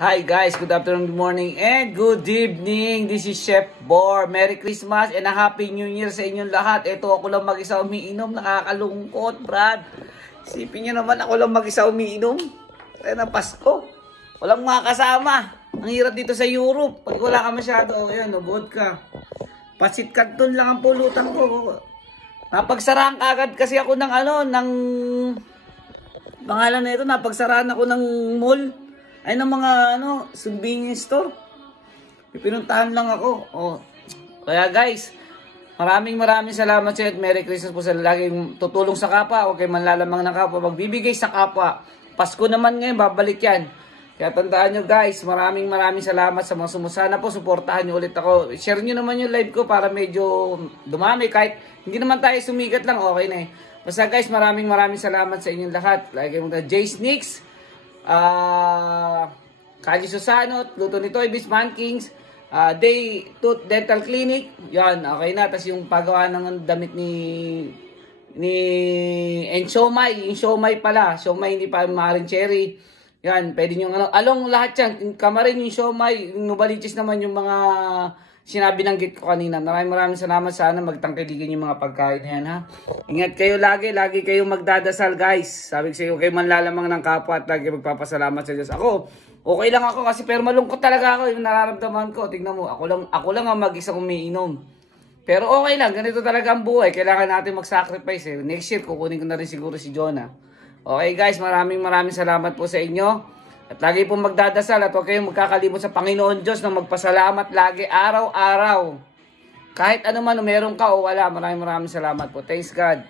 Hi guys, good afternoon, good morning, and good evening. This is Chef Bor. Merry Christmas and a Happy New Year sa inyong lahat. Ito ako lang mag-isa umiinom, nakakalungkot, Brad. Isipin nyo naman ako lang mag-isa umiinom. Kaya na Pasko. Walang mga kasama. Ang hirap dito sa Europe. Pag wala ka masyado, ayan, vodka. Pasit Canton lang ang pulutan ko. Napagsaraan agad kasi ako ng pangalan na ito, napagsaraan ako ng mall. Ay, ng mga convenience store. Pinuntahan lang ako. Kaya guys, maraming salamat sa inyo at Merry Christmas po sa laging tutulong sa kapwa. Huwag kayo manlalamang ng kapwa. Magbibigay sa kapwa. Pasko naman ngayon, babalik yan. Kaya tandaan nyo guys, maraming salamat sa mga sumusana po. Suportahan nyo ulit ako. Share nyo naman yung live ko para medyo dumami. Kahit hindi naman tayo sumigat lang, okay na eh. Basta guys, maraming salamat sa inyong lahat. Like yung Jay Sneaks, Kaji Susano, Luto ni Toy Biz, Man Kings, Day Tooth Dental Clinic. Yan, okay na. Tapos yung paggawa ng damit and siomai, yung siomai pala, siomai hindi pa maaaring cherry. Yan, pwede nyo along lahat yan. Kamarin yung siomai, yung nubaliches naman yung mga sinabi ng git ko kanina. Maraming salamat. Sana magtangkiligan yung mga pagkain na yan, ha. Ingat kayo lagi kayong magdadasal, guys. Sabi ko sa iyo, kayo manlalamang ng kapwa at lagi magpapasalamat sa Diyos. Ako, okay lang ako kasi pero malungkot talaga ako yung nararamdaman ko. Tingnan mo, ako lang ang mag-isa umiinom. Pero okay lang, ganito talaga ang buhay. Kailangan natin mag-sacrifice eh. Next year, kukunin ko na rin siguro si Jonah. Okay guys, maraming salamat po sa inyo. At lagi pong magdadasal at huwag kayong magkakalimot sa Panginoon Diyos na magpasalamat lagi araw-araw. Kahit ano man, meron ka o wala, maraming salamat po. Thanks God.